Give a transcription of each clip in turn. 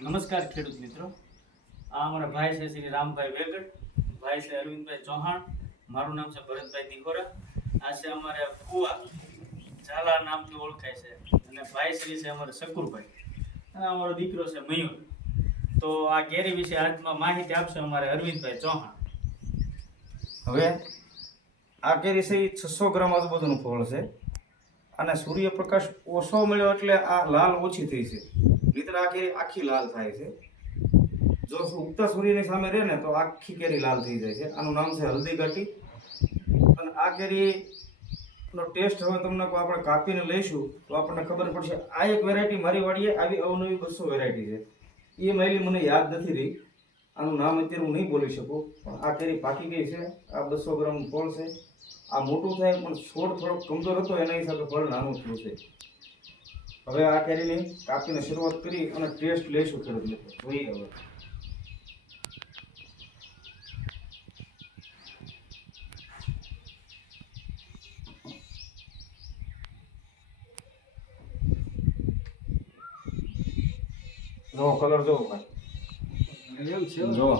નમસ્કાર ખેડૂત મિત્રો. આ અમારા ભાઈ છે શ્રી રામભાઈ વેગડ, ભાઈ છે અરવિંદભાઈ ચૌહાણ, મારું નામ છે ભરતભાઈ દિગોરા. આ છે અમારે ફુવા ઝાલા નામથી ઓળખાય છે. અને ભાઈ શ્રી છે અમારે શકુરભાઈ. અને અમારો દીકરો છે મયુર. તો આ કેરી વિશે આજમાં માહિતી આપશે અમારે અરવિંદભાઈ ચૌહાણ. હવે આ કેરી છે છસો ગ્રામ આજુબાજુનું ફળ છે. અને સૂર્યપ્રકાશ ઓછો મળ્યો એટલે આ લાલ ઓછી થઈ છે. આ કેરી આખી લાલ થાય છે. જો ઉગતા સૂર્યની સામે રહે ને, તો આખી કેરી લાલ થઈ જાય છે. આનું નામ છે હલ્દી ઘાટી અને આ કેરીનો ટેસ્ટ હવે તમને આપણે કાપીને લઈશું, તો આપણને ખબર પડશે, આ એક વેરાયટી મારી વાડીએ આવી અવનવી બસો વેરાયટી છે. એ મહિલી મને યાદ નથી રહી. આનું નામ અત્યારે હું નહીં બોલી શકું, પણ આ કેરી પાકી ગઈ છે. આ બસો ગ્રામનું ફળ છે. આ મોટું થાય, પણ છોડ થોડોક કમજોર હતો, એના હિસાબે ફળ નાનું થયું છે. હવે આ કેરીની કાપીને શરૂઆત કરી અને ટેસ્ટ લઈશું ખેડૂત મિત્રો. જોઈએ હવે. જો કલર જો ભાઈ. જો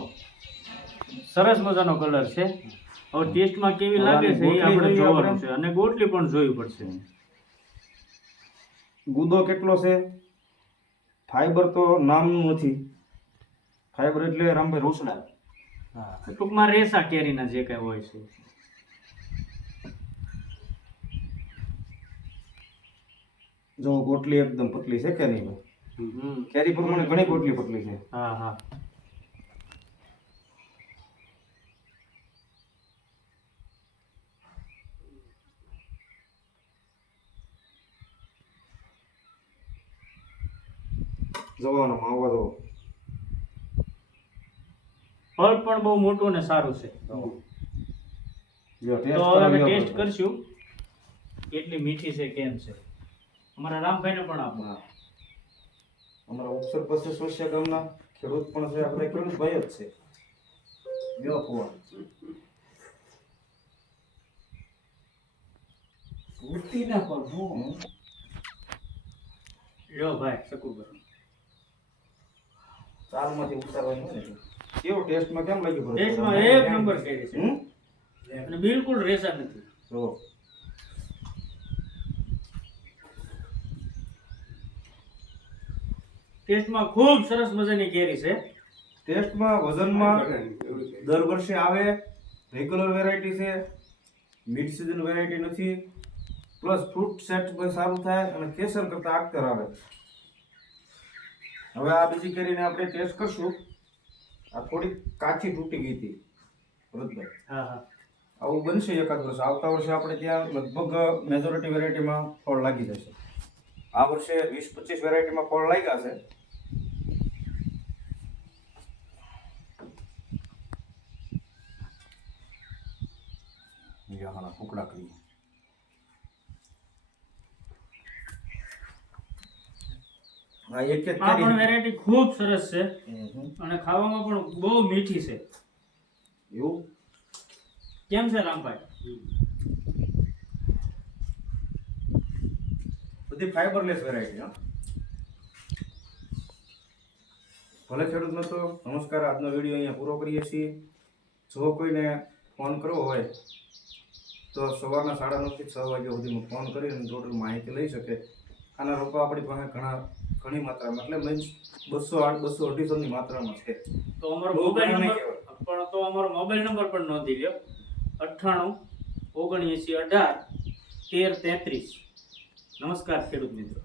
સરસ મજાનો કલર છે. હવે ટેસ્ટમાં કેવી લાગે છે એ આપણે જોવાનું છે. અને ગોટલી પણ જોવી પડશે. ગુદો કેટલો છે? ફાઈબર તો નામનું નથી. ફાઈબર એટલે રામભાઈ રોસડા ટૂંકમાં રેસા કેરીના જે કઈ હોય છે. જો ગોટલી એકદમ પતલી છે કેરીમાં. નહીં કેરી પ્રમાણે ઘણી ગોટલી પતલી છે. હા હા. જોવાનો માવા જો ફળ પણ બહુ મોટું ને સારું છે. તો હવે અમે ટેસ્ટ કરશું કેટલી મીઠી છે કેમ છે. અમારા રામભાઈને પણ આપો. અમારા ઉપસર પાસે સોશિયા ગામના ખેડૂત પણ છે આપણે ખેડૂત ભાઈ જ છે. જો ફળ હું. લ્યો ભાઈ શકુભાઈ ચાલમાંથી ઉતારવાની હોય ને. કેવો ટેસ્ટમાં કેમ લાગ્યું ટેસ્ટમાં એક નંબર કેરી છે. અને બિલકુલ રેસા નથી. જો ટેસ્ટમાં ખૂબ સરસ મજાની કેરી છે. ટેસ્ટમાં વજનમાં દર વર્ષે આવે. રેગ્યુલર વેરાયટી છે. મિડ સિઝન વેરાયટી નથી. પ્લસ ફ્રૂટ સેટ પણ સારું થાય અને કેસર કરતા આગતર આવે. હવે આ બીજી કેરીને આપણે ટેસ્ટ કરશું. આ થોડી કાચી તૂટી ગઈ હતી વૃદ્ધભાઈ. હા હા. આવું બનશે એકાદ વર્ષ. આવતા વર્ષે આપણે ત્યાં લગભગ મેજોરિટી વેરાયટીમાં ફળ લાગી જશે. આ વર્ષે વીસ પચીસ વેરાયટીમાં ફળ લાગ્યા છે. ટુકડા કરીએ. આ એક એક આ પણ વેરાયટી ખૂબ સરસ છે. અને ખાવામાં પણ બહુ મીઠી છે. એવું? કેમ છે રામભાઈ? બધી ફાઈબરલેસ વેરાયટી હા. ભલે ખેડૂત મિત્રો નમસ્કાર. આજનો વીડિયો અહીંયા પૂરો કરીએ છીએ. જો કોઈને ફોન કરવો હોય તો સવારના સાડા નવથી છ વાગ્યા સુધીમાં ફોન કરીને ટોટલ માહિતી લઈ શકે. આના રોપા આપણી પાસે ઘણા ઘણી માત્રામાં એટલે મીન્સ બસો આઠ બસો અઢીસોની માત્રામાં છે. તો અમારો મોબાઈલ નહીં નંબર પણ તો અમારો મોબાઈલ નંબર પણ નોંધી લ્યો. અઠ્ઠાણું ઓગણએંસી અઢાર તેર તેત્રીસ. નમસ્કાર ખેડૂત મિત્રો.